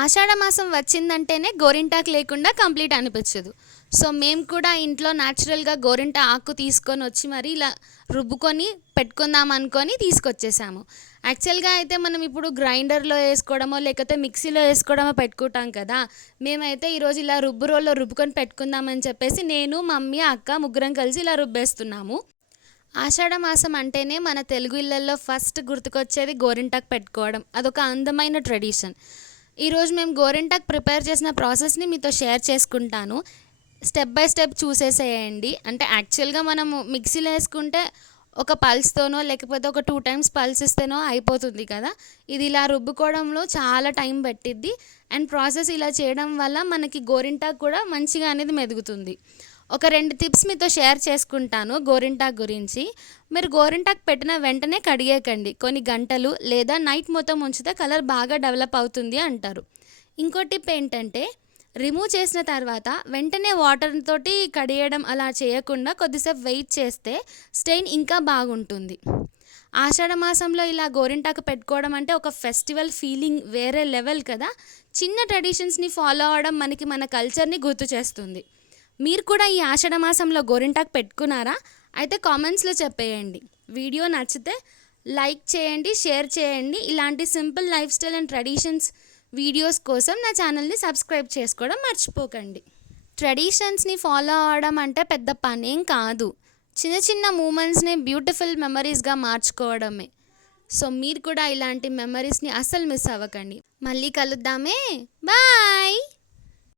ఆషాఢ మాసం వచ్చిందంటేనే గోరింటాకు లేకుండా కంప్లీట్ అనిపించదు. సో మేము కూడా ఇంట్లో న్యాచురల్గా గోరింట ఆకు తీసుకొని వచ్చి మరి ఇలా రుబ్బుకొని పెట్టుకుందాం అనుకొని తీసుకొచ్చేసాము. యాక్చువల్గా అయితే మనం ఇప్పుడు గ్రైండర్లో వేసుకోవడమో లేకపోతే మిక్సీలో వేసుకోవడమో పెట్టుకుంటాం కదా. మేమైతే ఈరోజు ఇలా రుబ్బు రోల్లో రుబ్బుకొని పెట్టుకుందామని చెప్పేసి నేను, మమ్మీ, అక్క ముగ్గురం కలిసి ఇలా రుబ్బేస్తున్నాము. ఆషాఢ మాసం అంటేనే మన తెలుగు ఇళ్ళల్లో ఫస్ట్ గుర్తుకొచ్చేది గోరింటాకు పెట్టుకోవడం. అదొక అందమైన ట్రెడిషన్. ఈరోజు మేము గోరింటాకు ప్రిపేర్ చేసిన ప్రాసెస్ని మీతో షేర్ చేసుకుంటాను. స్టెప్ బై స్టెప్ చూసేసేయండి. అంటే యాక్చువల్గా మనము మిక్సీలో వేసుకుంటే ఒక పల్స్తోనో లేకపోతే ఒక 2 టైమ్స్ పల్స్ ఇస్తేనో అయిపోతుంది కదా. ఇది ఇలా రుబ్బుకోవడంలో చాలా టైం పట్టిద్ది. అండ్ ప్రాసెస్ ఇలా చేయడం వల్ల మనకి గోరింటాకు కూడా మంచిగా అనేది మెదుగుతుంది. ఒక 2 టిప్స్ మీతో షేర్ చేసుకుంటాను గోరింటాకు గురించి. మీరు గోరింటాకు పెట్టిన వెంటనే కడిగేయకండి. కొన్ని గంటలు లేదా నైట్ మొత్తం ఉంచితే కలర్ బాగా డెవలప్ అవుతుంది అంటారు. ఇంకో టిప్ ఏంటంటే రిమూవ్ చేసిన తర్వాత వెంటనే వాటర్ తోటి కడిగేయడం అలా చేయకుండా కొద్దిసేపు వెయిట్ చేస్తే స్టెయిన్ ఇంకా బాగుంటుంది. ఆషాఢ మాసంలో ఇలా గోరింటాకు పెట్టుకోవడం అంటే ఒక ఫెస్టివల్ ఫీలింగ్ వేరే లెవెల్ కదా. చిన్న ట్రెడిషన్స్ని ఫాలో అవ్వడం మనకి మన కల్చర్ని గుర్తు చేస్తుంది. మీరు కూడా ఈ ఆషాఢ మాసంలో గోరింటాకు పెట్టుకున్నారా? అయితే కామెంట్స్లో చెప్పేయండి. వీడియో నచ్చితే లైక్ చేయండి, షేర్ చేయండి. ఇలాంటి simple life style and traditions videos కోసం నా ఛానల్ని సబ్స్క్రైబ్ చేసుకోవడం మర్చిపోకండి. ట్రెడిషన్స్ని ఫాలో అవ్వడం అంటే పెద్ద పనేం కాదు. చిన్న చిన్న మూమెంట్స్ని బ్యూటిఫుల్ మెమరీస్గా మార్చుకోవడమే. సో మీరు కూడా ఇలాంటి మెమరీస్ని అస్సలు మిస్ అవ్వకండి. మళ్ళీ కలుద్దామే. బాయ్.